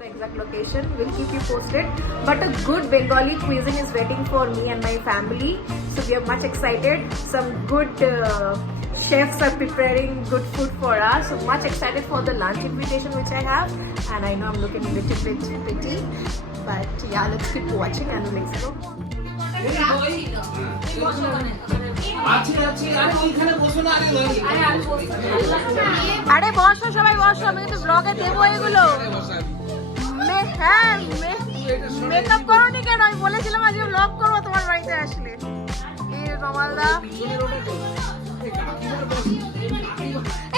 The exact location, we'll keep you posted. But a good Bengali cuisine is waiting for me and my family. So we are much excited. Some good chefs are preparing good food for us. So much excited for the lunch invitation which I have. And I know I'm looking a little bit pretty. But yeah, let's keep watching and let's go. আরে বসো সবাই বসো, আমি কিন্তু ব্লগে দেবো এগুলো। হ্যাঁ, মেকআপ করোনি কেন? আমি বলেছিলাম আজকে ব্লগ করবো তোমার বাড়িতে আসলে। কমালদা,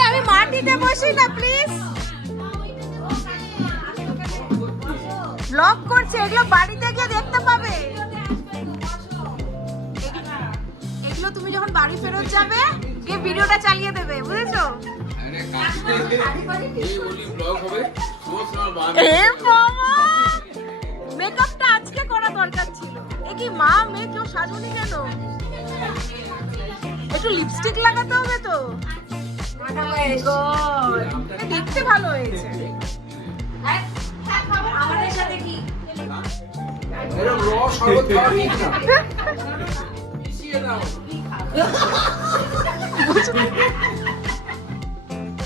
আমি মাটিতে বসি না প্লিজ, ব্লগ করছে, এগুলো বাড়িতে গিয়ে দেখতে পাবে। এগুলো তুমি যখন বাড়ি ফেরত যাবে গিয়ে ভিডিওটা চালিয়ে দেবে, বুঝেছো? মেকআপটা আজকে করা দরকার ছিল। এ কি মা মেয়ে কেউ সাজুনি কেন? একটু লিপস্টিক লাগাতে হবে তো। দেখতে ভালো হয়েছে। আমাদের সাথে কি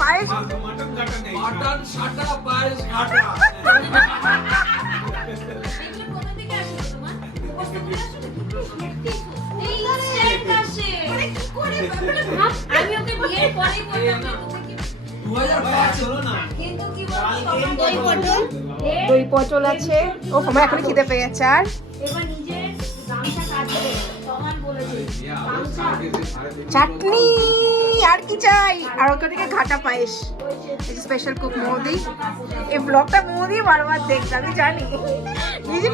পায়েস মাটন সাটা পায়েস ঘাটা আমি ওকে বিয়ের পরেই বললাম তুমি কি 2005 হলো না কিন্তু কি বলছো দই পটল আছে। ও আমার এখন খিদে পেয়ে গেছে। আর এবার নিজে গামছা কাটবে সমান বলেছে চাটনি আর কি চাই। আর ওখানে ঘাটা পায়েস, স্পেশাল কুক মোদি। এই ব্লগটা মোদি বারবার দেখছে, আমি জানি। নিজে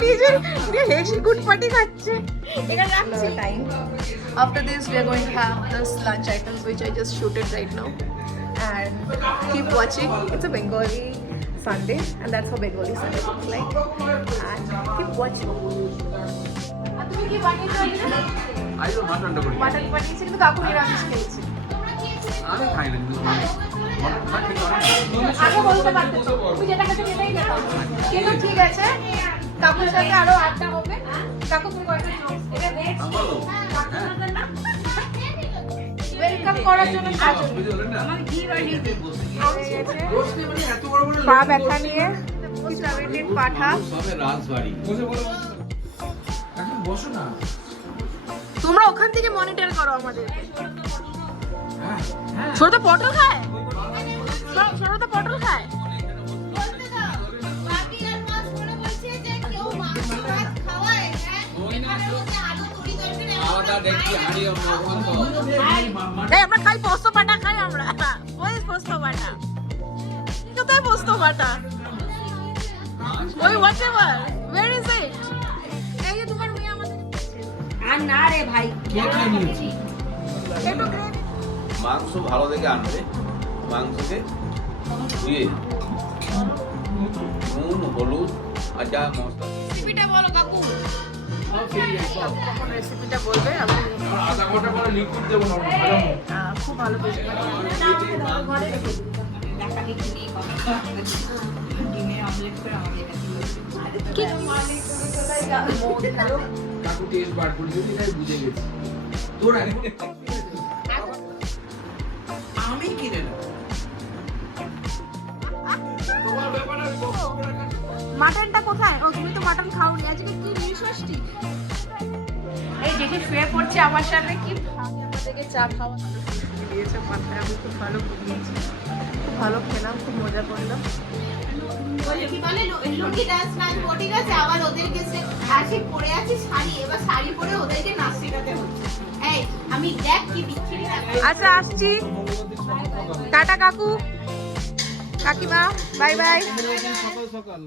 হেসে গুড পার্টি খাচ্ছে। এখানে রাখছি time. After this we are going to have this lunch items which I just shooted right now. And keep watching. It's a Bengali Sunday and that's how Bengali Sunday looks like. And keep watching. তুমি কি বানিয়েছো? আইলো mutton বানিয়েছি কিন্তু কাকু নিরামিষ খেয়েছে। আমি খাই না কিন্তু আগে বলতে পারতে তো, তুমি যেটা খেতে সেটাই খেতাম। কিন্তু ঠিক আছে, কাকুর সাথে আরো আড্ডা হবে। কাকু তুমি কয়টা এটা দেখ ওয়েলকাম করার জন্য সাজো। আমার ঘি বানিয়ে দিই। পা ব্যথা নিয়ে সাবিটির পাঠা সবে রাজবাড়ি বসে বলো এখন বসো না। তোমরা ওখান থেকে মনিটর করো আমাদের। ছোট তো পটল খায়, ছোট তো পটল খায়। আমরা খাই পোস্ত পাটা, খাই আমরা ওই পোস্ত পাটা। কোথায় পোস্ত পাটা? ওই হোয়াটএভার, ওয়্যার ইজ ইট? এই যে তোমার মেয়ে আমাদের আর না রে ভাই একটু মাংস ভালো দেখে আনবে, মাংসকে ধুয়ে নুন হলুদ আদা মশলা। রেসিপিটা বলো কাকু, রেসিপিটা বলবে। আমি আধা ঘন্টা পরে লিকুইড দেব না, খুব ভালো করে ঘরে রেখে দিই। টাকাকে কিনে ডিমের অমলেট করে আমাদের কাছে কি মালিক কোথায় গেল? কাকু টেস্ট বার করে দিই, তাই বুঝে গেছি তোর আগে আমি কিনে না তোমার ব্যাপারে মাটনটা কোথায়? ও তুমি তো মাটন খাওনি আজকে। কি নিঃশ্বাসটি এই দেখে শুয়ে পড়ছে আমার সাথে। কি আমাদেরকে চা খাওয়া দিয়েছে মাথায়। আমি খুব ভালো ঘুমিয়েছি, খুব ভালো খেলাম, খুব মজা করলাম। কি বলে লুঙ্গি ডান্স নাচ পড়ে গেছে, আবার ওদেরকে আসে পড়ে আছে শাড়ি, এবার শাড়ি পরে ওদেরকে নাচ শেখাতে হচ্ছে। এই আমি দেখ কি বিচ্ছিরি। আচ্ছা আসছি, টাটা কাকু কাকিমা, বাই বাই। সকাল সকাল